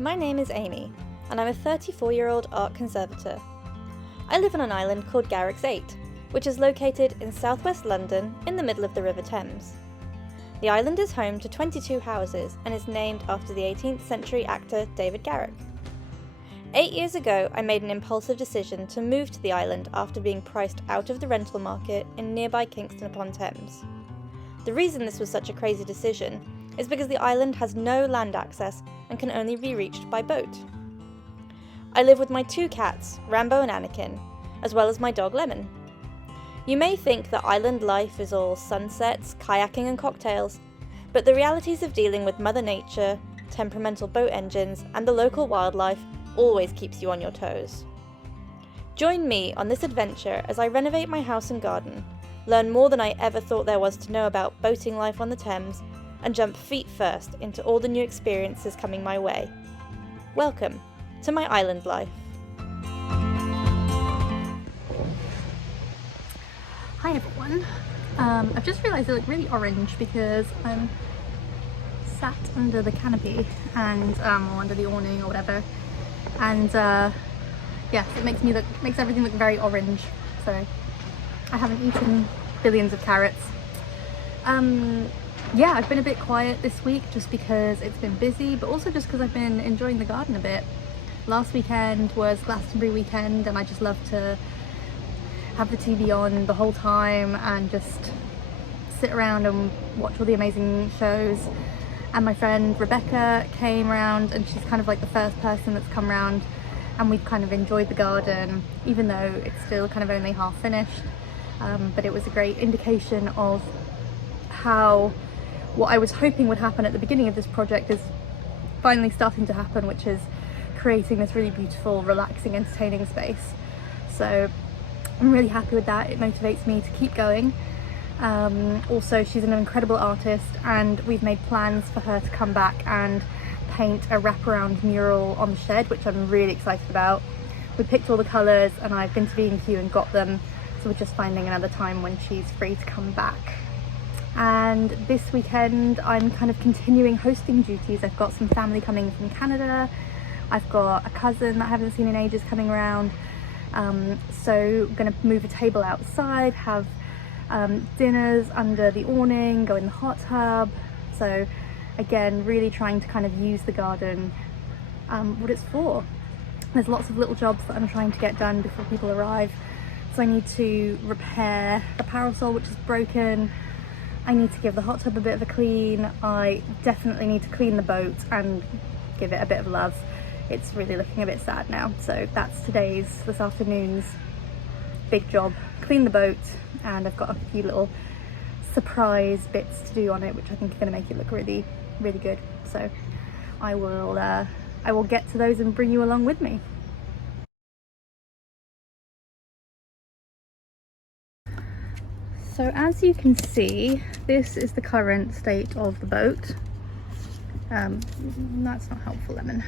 My name is Amy, and I'm a 34-year-old art conservator. I live on an island called Garrick's 8, which is located in southwest London in the middle of the River Thames. The island is home to 22 houses and is named after the 18th century actor David Garrick. 8 years ago, I made an impulsive decision to move to the island after being priced out of the rental market in nearby Kingston upon Thames. The reason this was such a crazy decision is because the island has no land access and can only be reached by boat. I live with my 2 cats, Rambo and Anakin, as well as my dog Lemon. You may think that island life is all sunsets, kayaking and cocktails, but the realities of dealing with Mother Nature, temperamental boat engines and the local wildlife always keeps you on your toes. Join me on this adventure as I renovate my house and garden, learn more than I ever thought there was to know about boating life on the Thames, and jump feet first into all the new experiences coming my way. Welcome to my island life. Hi everyone. I've just realised I look really orange because I'm sat under the canopy and or under the awning or whatever, and yeah, it makes everything look very orange. So I haven't eaten billions of carrots. Yeah, I've been a bit quiet this week just because it's been busy, but also just because I've been enjoying the garden a bit. Last weekend was Glastonbury weekend and I just love to have the TV on the whole time and just sit around and watch all the amazing shows. And my friend Rebecca came around and she's kind of like the first person that's come around, and we've kind of enjoyed the garden even though it's still kind of only half finished. But it was a great indication of how what I was hoping would happen at the beginning of this project is finally starting to happen, which is creating this really beautiful, relaxing, entertaining space. So I'm really happy with that. It motivates me to keep going. Also, she's an incredible artist and we've made plans for her to come back and paint a wraparound mural on the shed, which I'm really excited about. We picked all the colours and I've been to B&Q and got them, so we're just finding another time when she's free to come back. And this weekend I'm kind of continuing hosting duties. I've got some family coming from Canada, I've got a cousin that I haven't seen in ages coming around, so I'm going to move a table outside, have dinners under the awning, go in the hot tub. So again, really trying to kind of use the garden what it's for. There's lots of little jobs that I'm trying to get done before people arrive. So I need to repair the parasol which is broken, I need to give the hot tub a bit of a clean, I definitely need to clean the boat and give it a bit of love. It's really looking a bit sad now, so that's this afternoon's big job. Clean the boat, and I've got a few little surprise bits to do on it which I think are going to make it look really, really good. So I will get to those and bring you along with me. So as you can see, this is the current state of the boat. That's not helpful, Lemon.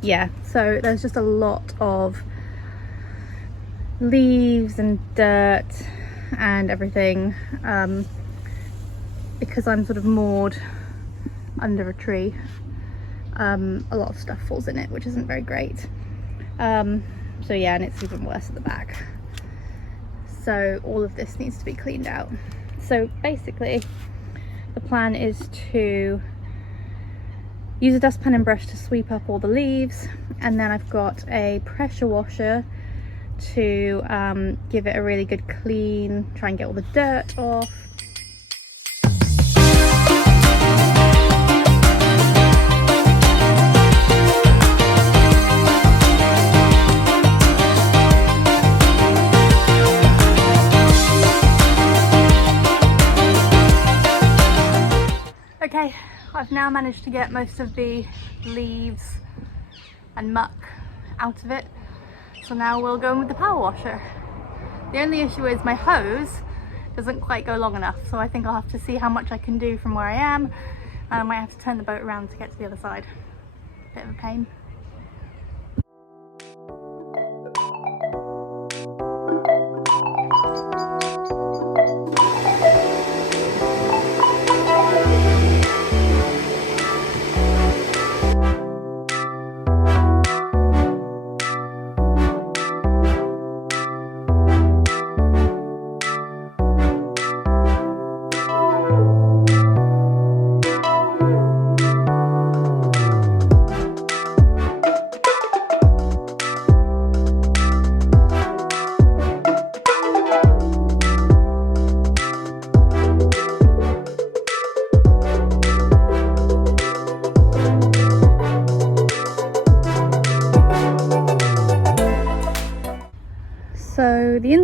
Yeah, so there's just a lot of leaves and dirt and everything, because I'm sort of moored under a tree. A lot of stuff falls in it, which isn't very great. So yeah, and it's even worse at the back. So all of this needs to be cleaned out. So basically the plan is to use a dustpan and brush to sweep up all the leaves, and then I've got a pressure washer to give it a really good clean, try and get all the dirt off. Okay, I've now managed to get most of the leaves and muck out of it, so now we'll go in with the power washer. The only issue is my hose doesn't quite go long enough, so I think I'll have to see how much I can do from where I am, and I might have to turn the boat around to get to the other side. Bit of a pain.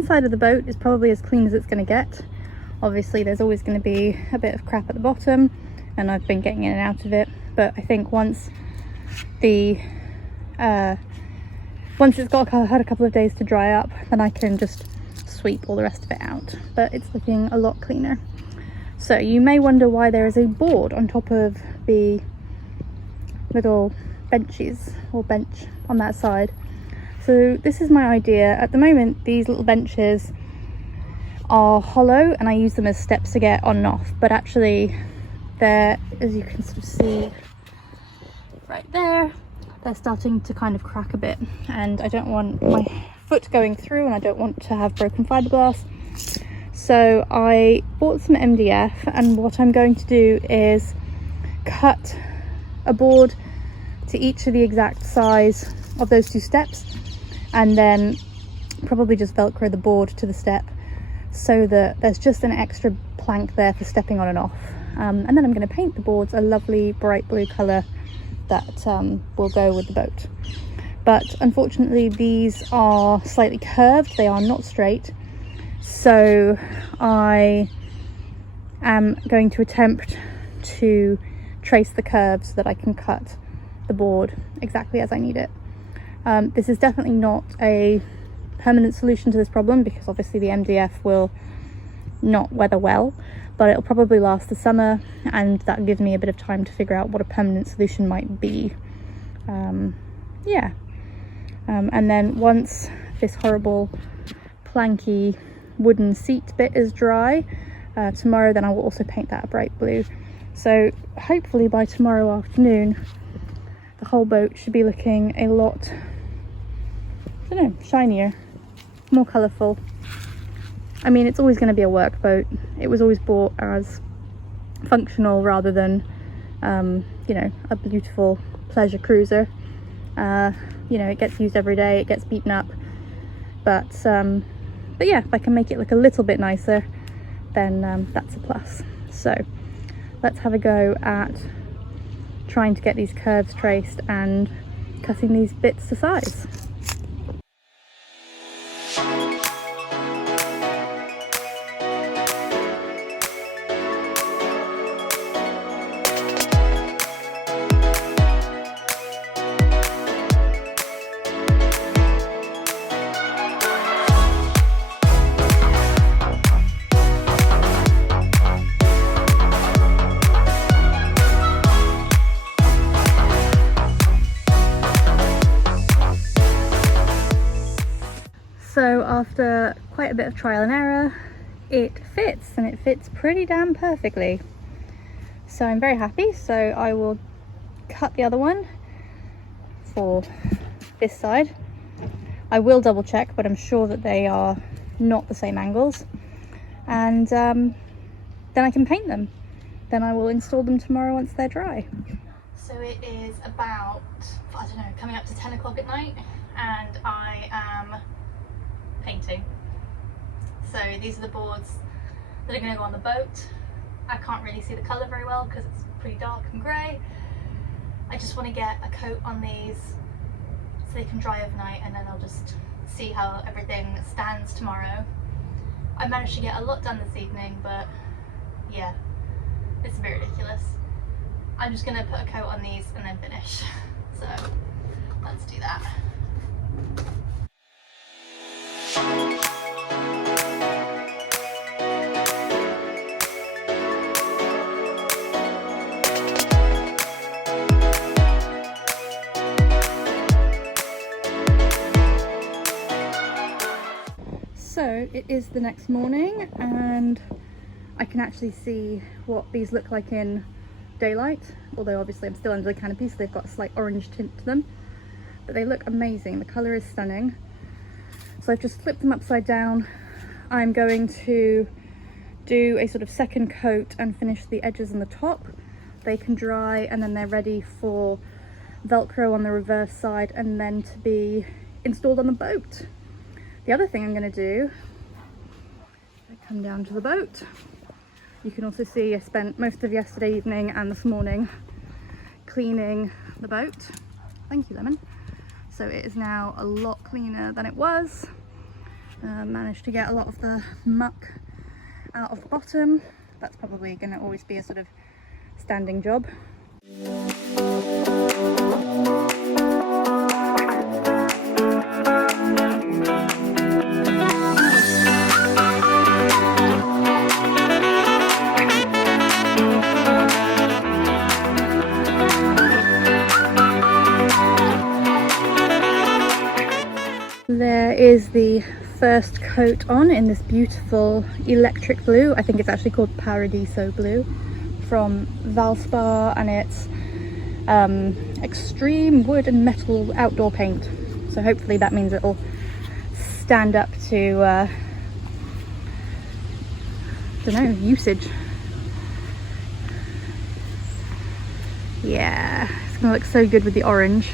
inside of the boat is probably as clean as it's going to get. Obviously there's always going to be a bit of crap at the bottom, and I've been getting in and out of it, but I think once it's had a couple of days to dry up, then I can just sweep all the rest of it out. But it's looking a lot cleaner. So you may wonder why there is a board on top of the little benches, or bench on that side. So this is my idea. At the moment these little benches are hollow and I use them as steps to get on and off, but actually they're, as you can sort of see right there, they're starting to kind of crack a bit, and I don't want my foot going through, and I don't want to have broken fiberglass. So I bought some MDF, and what I'm going to do is cut a board to each of the exact size of those 2 steps, and then probably just velcro the board to the step so that there's just an extra plank there for stepping on and off. And then I'm going to paint the boards a lovely bright blue colour that will go with the boat. But unfortunately these are slightly curved, they are not straight, so I am going to attempt to trace the curves so that I can cut the board exactly as I need it. This is definitely not a permanent solution to this problem, because obviously the MDF will not weather well, but it'll probably last the summer, and that gives me a bit of time to figure out what a permanent solution might be. And then once this horrible planky wooden seat bit is dry, tomorrow, then I will also paint that a bright blue. So hopefully by tomorrow afternoon the whole boat should be looking a lot, I don't know, shinier, more colourful. I mean, it's always going to be a work boat. It was always bought as functional rather than, you know, a beautiful pleasure cruiser. You know, it gets used every day, it gets beaten up. But yeah, if I can make it look a little bit nicer, then that's a plus. So let's have a go at trying to get these curves traced and cutting these bits to size. So after quite a bit of trial and error, it fits, and it fits pretty damn perfectly. So I'm very happy. So I will cut the other one for this side. I will double check, but I'm sure that they are not the same angles. And then I can paint them. Then I will install them tomorrow once they're dry. So it is about, I don't know, coming up to 10 o'clock at night, and I am painting. So these are the boards that are going to go on the boat. I can't really see the colour very well because it's pretty dark and grey. I just want to get a coat on these so they can dry overnight, and then I'll just see how everything stands tomorrow. I managed to get a lot done this evening, but yeah, it's a bit ridiculous. I'm just going to put a coat on these and then finish. So let's do that. So it is the next morning, and I can actually see what these look like in daylight, although obviously I'm still under the canopy, so they've got a slight orange tint to them, but they look amazing. The colour is stunning. So I've just flipped them upside down. I'm going to do a sort of second coat and finish the edges and the top. They can dry, and then they're ready for Velcro on the reverse side and then to be installed on the boat. The other thing I'm going to do, I come down to the boat. You can also see I spent most of yesterday evening and this morning cleaning the boat. Thank you, Lemon. So it is now a lot cleaner than it was. Managed to get a lot of the muck out of the bottom. That's probably going to always be a sort of standing job. There is the first coat on in this beautiful electric blue. I think it's actually called Paradiso Blue from Valspar, and it's extreme wood and metal outdoor paint. So hopefully that means it'll stand up to, I don't know, usage. Yeah, it's gonna look so good with the orange.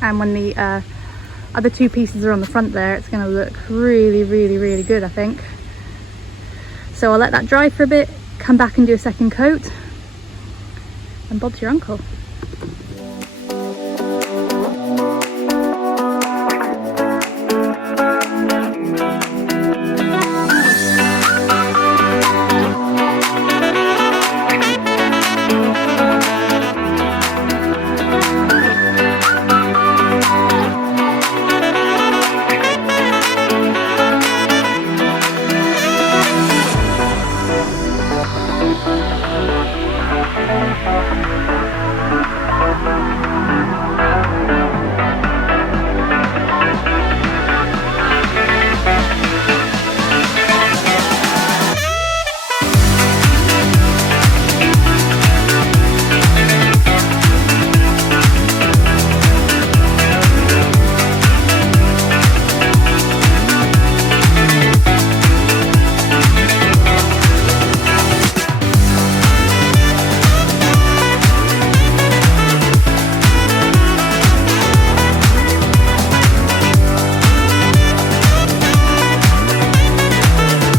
And when the other two pieces are on the front there, it's going to look really, really, really good, I think. So I'll let that dry for a bit, come back and do a second coat, and Bob's your uncle.